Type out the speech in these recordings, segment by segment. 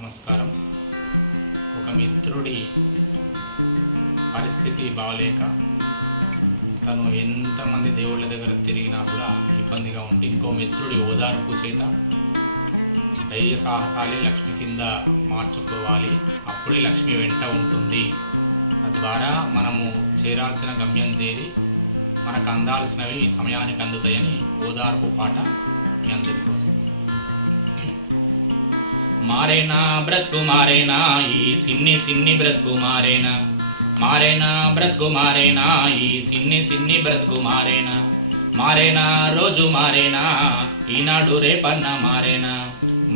నమస్కారం. ఒక మిత్రుడి పరిస్థితి బాగలేక తను ఎంతమంది దేవుళ్ళ దగ్గర తిరిగినా కూడా ఇబ్బందిగా ఉంటే ఇంకో మిత్రుడి ఓదార్పు చేత ధైర్య సాహసాలే లక్ష్మి కింద మార్చుకోవాలి, అప్పుడే లక్ష్మి వెంట ఉంటుంది, తద్వారా మనము చేరాల్సిన గమ్యం చేరి మనకు అందాల్సినవి సమయానికి అందుతాయని ఓదార్పు పాట మీ అందరి కోసం. మారేనా బ్రతుకు మారేనా, ఈ సిన్ని సిన్ని బ్రతుకు మారేనా, మారేనా బ్రతుకు మారేనా, ఈ సిన్ని సిన్ని బ్రతుకు మారేనా, మారేనా రోజు మారేనా, ఈనాడు రేపన్న మారేనా,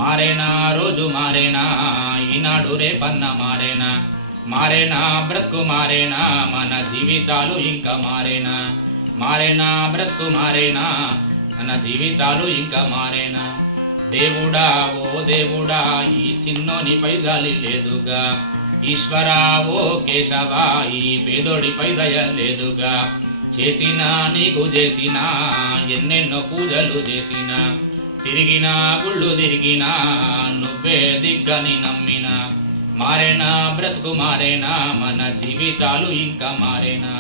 మారేనా రోజు మారేనా, ఈనాడు రేపన్న మారేనా, మారేనా బ్రతుకు మారేనా, మన జీవితాలు ఇంకా మారేనా, మారేనా బ్రతుకు మారేనా, మన జీవితాలు ఇంకా మారేనా. దేవుడా ఓ దేవుడా, ఈ సిన్నోనిపై జాలి లేదుగా, ఈశ్వరా ఓ కేశవా, ఈ పేదోడిపై దయ లేదుగా, చేసినా నీకు చేసినా ఎన్నెన్నో పూజలు చేసినా, తిరిగినా గుళ్ళు తిరిగినా నువ్వే దిగ్గని నమ్మినా, మారేనా బ్రతుకు మారేనా, మన జీవితాలు ఇంకా మారేనా.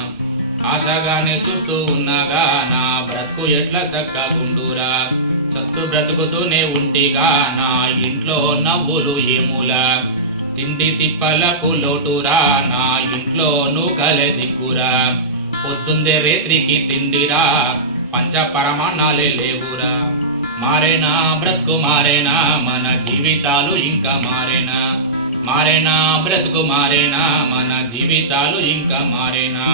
ఆశగానే చూస్తూ ఉన్నాగా నా బ్రతుకు ఎట్లా చక్కగుండురా, చస్తూ బ్రతుకుతూనే ఉంటిగా నా ఇంట్లో నవ్వులు ఏములా, తిండి తిప్పలకు లోటురా నా ఇంట్లో నూకలే దిక్కురా, పొద్దుందే రేత్రికి తిండిరా పంచ పరమాణాలే లేవురా, మారేనా బ్రతుకు మారేనా, మన జీవితాలు ఇంకా మారేనా, మారేనా బ్రతుకు మారేనా, మన జీవితాలు ఇంకా మారేనా.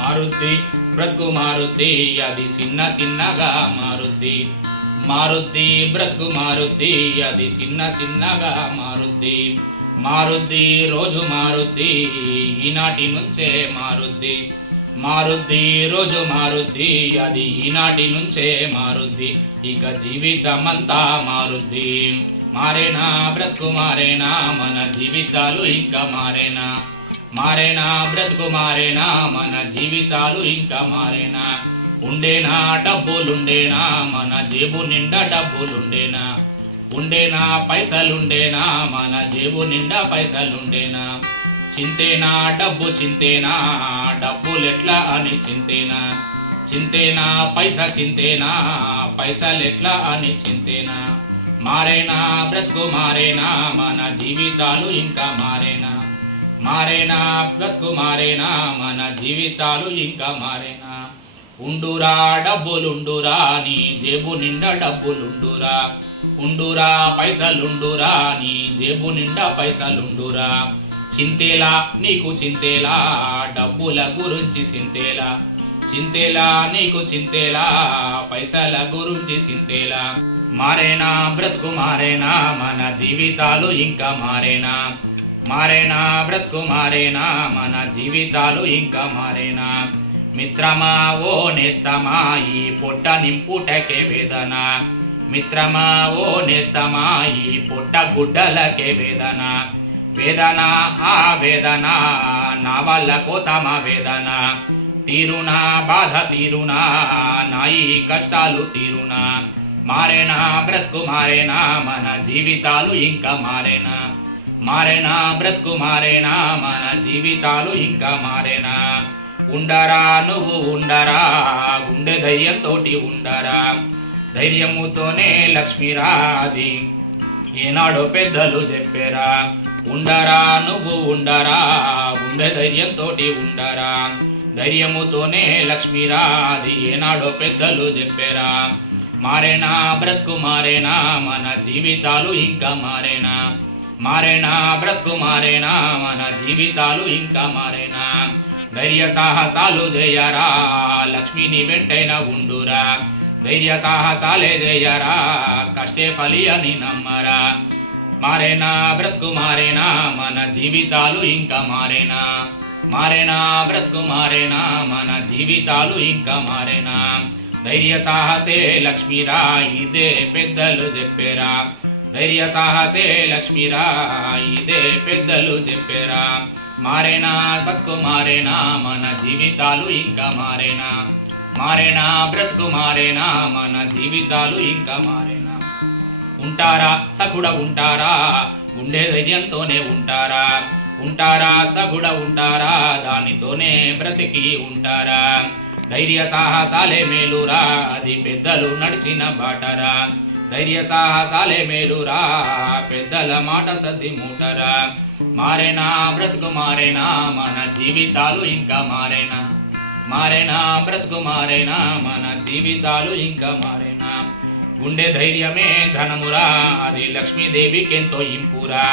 మారుద్ది బ్రతుకు మారుద్ది, అది చిన్న చిన్నగా మారుద్ది, మారుద్ది బ్రతుకు మారుద్ది, అది చిన్న చిన్నగా మారుద్ది, మారుద్ది రోజు మారుద్ది, ఈనాటి నుంచే మారుద్ది, మారుద్ది రోజు మారుద్ది, అది ఈనాటి నుంచే మారుద్ది, ఇక జీవితమంతా మారుద్ది. మారేనా బ్రతుకు మారేనా, మన జీవితాలు ఇంకా మారేనా, మారేనా బ్రతుకు మారేనా, మన జీవితాలు ఇంకా మారేనా. ఉండేనా డబ్బులుండేనా, మన జేబు నిండా డబ్బులుండేనా, ఉండేనా పైసలుండేనా, మన జేబు నిండా పైసలుండేనా, చింతేనా డబ్బు చింతేనా, డబ్బులెట్లా అని చింతేనా, చింతేనా పైసా చింతేనా, పైసలెట్లా అని చింతేనా. మారేనా బ్రతుకు మారేనా, మన జీవితాలు ఇంకా మారేనా, మారేనా బ్రతుకు మారేనా, మన జీవితాలు ఇంకా మారేనా. ఉండురా డబ్బులుండురా, నీ జేబు నిండా డబ్బులుండురా, ఉండురా పైసలుండురా, నీ జేబు నిండా పైసలుండురా, చింతేలా నీకు చింతేలా, డబ్బుల గురించి చింతేలా, చింతేలా నీకు చింతేలా, పైసల గురించి చింతేలా. మారేనా బ్రతుకు మారేనా, మన జీవితాలు ఇంకా మారేనా, మారేనా బ్రతుకు మారేనా, మన జీవితాలు ఇంకా మారేనా. మిత్రమా ఓ నేస్తమా, ఈ పొట్ట నింపుటకే వేదన, మిత్రమా ఓ నేస్తమా, ఈ పొట్ట గుడ్డలకే వేదన, వేదన ఆ వేదన నా వాళ్ళ కోసమా వేదన, తీరునా బాధ తీరునా నా ఈ కష్టాలు తీరునా. మారేనా బ్రతుకు మారేనా, మన జీవితాలు ఇంకా మారేనా, మారేనా బ్రతుకు మారేనా, మన జీవితాలు ఇంకా మారేనా. ఉండరా నువ్వు ఉండరా, గుండె ధైర్యంతోటి ఉండరా, ధైర్యముతోనే లక్ష్మీరాది ఏనాడో పెద్దలు చెప్పారా. ఉండరా నువ్వు ఉండరా, గుండె ధైర్యంతోటి ఉండరా, ధైర్యముతోనే లక్ష్మీరాది ఏనాడో పెద్దలు చెప్పారా. మారేనా బ్రతుకు మారేనా, మన జీవితాలు ఇంకా మారేనా, మారేనా బ్రతుకు మారేనా, మన జీవితాలు ఇంకా మారేనా. ధైర్య సాహసాలు చేయరా, లక్ష్మిని వెంటైన ఉండురా, ధైర్య సాహసాలే చేయరా, కష్టే ఫలి అని నమ్మరా. మారేనా బ్రతుకు మారేనా, మన జీవితాలు ఇంకా మారేనా, మారేనా బ్రతుకు మారేనా, మన జీవితాలు ఇంకా మారేనా. ధైర్య సాహసే లక్ష్మీరా, ఇదే పెద్దలు చెప్పారా, ధైర్య సాహసే లక్ష్మీరా, ఇదే పెద్దలు చెప్పారా. మారేనా బ్రతుకు మారేనా, మన జీవితాలు ఇంకా మారేనా, మారేనా బ్రతుకు మారేనా, మన జీవితాలు ఇంకా మారేనా. ఉంటారా సకుడ ఉంటారా, గుండె ధైర్యంతోనే ఉంటారా ఉంటారా సగుడ ఉంటారా దానితోనే బ్రతికి ఉంటారా ధైర్య సాహసాలే మేలురా అది పెద్దలు నడిచిన బాటరా ధైర్య సాహసాలే మేలురా పెద్దల మాట సద్ది మూటరా మారేనా బ్రతుకు మారేనా మన జీవితాలు ఇంకా మారేనా మారేనా బ్రతుకు మారేనా మన జీవితాలు ఇంకా మారేనా గుండె ధైర్యమే ధనమురా అది లక్ష్మీదేవికెంతో ఇంపురా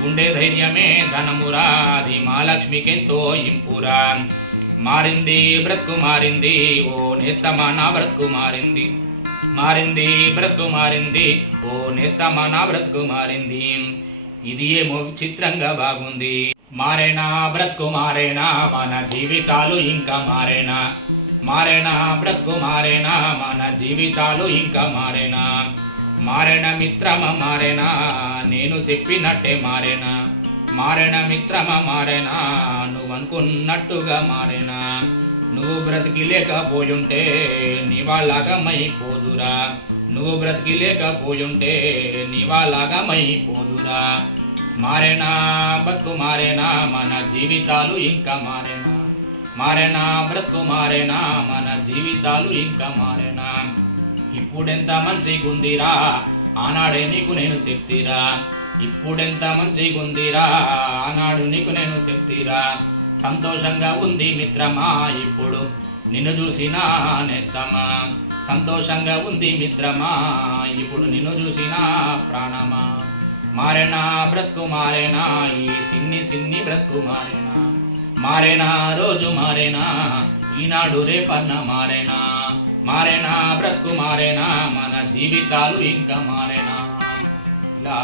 గుండె ధైర్యమే ధనమురా అది మా లక్ష్మికెంతో ఇంపురా మారింది బ్రతుకు మారింది ఓ నేస్తమా నా బ్రతుకు మారింది మారింది బ్రతుకు మారింది ఓ నేస్తమా నా బ్రతుకు మారింది ఇది ఏమో చిత్రంగా బాగుంది మారేనా బ్రతుకు మారేనా మన జీవితాలు ఇంకా మారేనా మారేనా బ్రతుకు మారేనా మన జీవితాలు ఇంకా మారేనా మారేన మిత్రమ మారేనా నేను చెప్పినట్టే మారేనా మారేన మిత్రమ మారేనా నువ్వు అనుకున్నట్టుగా మారేనా నువ్వు బ్రతికి లేకపోయుంటే నీవాళ్ళాగమైపోదురా నువ్వు బ్రతికి లేకపోయుంటే నీవాళ్ళాగమైపోదురా మారేనా బ్రతుకు మారేనా మన జీవితాలు ఇంకా మారేనా మారేనా బ్రతుకు మారేనా మన జీవితాలు ఇంకా మారేనా ఇప్పుడెంత మంచిగుందిరా ఆనాడే నీకు నేను చెప్తిరా ఇప్పుడెంత మంచిగుందిరా ఆనాడు నీకు నేను చెప్తిరా సంతోషంగా ఉంది మిత్రమా ఇప్పుడు నిన్ను చూసినా నేస్తమా సంతోషంగా ఉంది మిత్రమా ఇప్పుడు నిన్ను చూసినా ప్రాణమా మారేనా బ్రతుకు మారేనా ఈ సిన్ని బ్రతుకు మారేనా మారేనా రోజు మారేనా ఈనాడు రేపన్న మారేనా మారేనా బ్రతుకు మారేనా మన జీవితాలు ఇంకా మారేనా ఇలా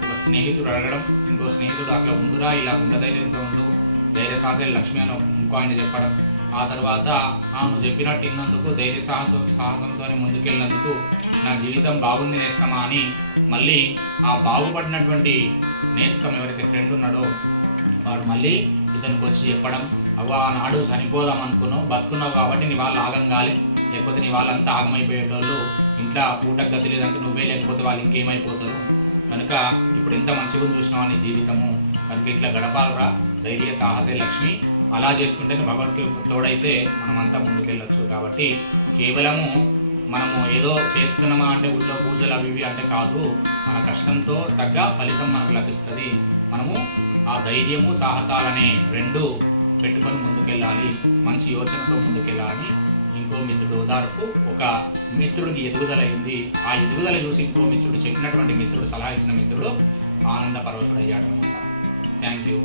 ఒక స్నేహితుడు అడగడం ఇంకో స్నేహితుడు అట్లా ఉండురా ఇలా గుండెధైర్యంతో ఉండు ధైర్య సాహసాలు లక్ష్మి అని ఇంకో ఆయన చెప్పడం ఆ తర్వాత నువ్వు చెప్పినట్టు ఇన్నందుకు ధైర్య సాహసంతో ముందుకెళ్ళినందుకు నా జీవితం బాగుంది నేస్తమా అని మళ్ళీ ఆ బాగుపడినటువంటి నేస్తం ఎవరైతే ఫ్రెండ్ ఉన్నాడో వాడు మళ్ళీ ఇతనికి వచ్చి చెప్పడం ఆనాడు చనిపోదాం అనుకున్నావు బతుకున్నావు కాబట్టి నీ వాళ్ళు ఆగం కాలే లేకపోతే నీ వాళ్ళంతా ఆగమైపోయేటోళ్ళు ఇంట్లో పూటకు గతి లేదంటే నువ్వే లేకపోతే వాళ్ళు ఇంకేమైపోతారు కనుక ఇప్పుడు ఎంత మంచిగా చూసినావు నీ జీవితము కనుక ఇట్లా గడపాలరా ధైర్య సాహసే లక్ష్మి అలా చేస్తుంటేనే భగవంతుడికి తోడైతే మనమంతా ముందుకెళ్ళొచ్చు కాబట్టి కేవలము మనము ఏదో చేస్తున్నామా అంటే ఊళ్ళో పూజలు అవి ఇవి అంటే కాదు మన కష్టంతో తగ్గ ఫలితం మనకు లభిస్తుంది మనము ఆ ధైర్యము సాహసాలనే రెండు పెట్టుకొని ముందుకెళ్ళాలి మంచి యోచనతో ముందుకెళ్ళాలని ఇంకో మిత్రుడు ఓదార్పు ఒక మిత్రుడికి ఎదుగుదల అయింది ఆ ఎదుగుదల చూసి ఇంకో మిత్రుడు చెప్పినటువంటి మిత్రుడు సలహా ఇచ్చిన మిత్రుడు ఆనంద పరవశుడు అయ్యాడు అనమాట థ్యాంక్ యూ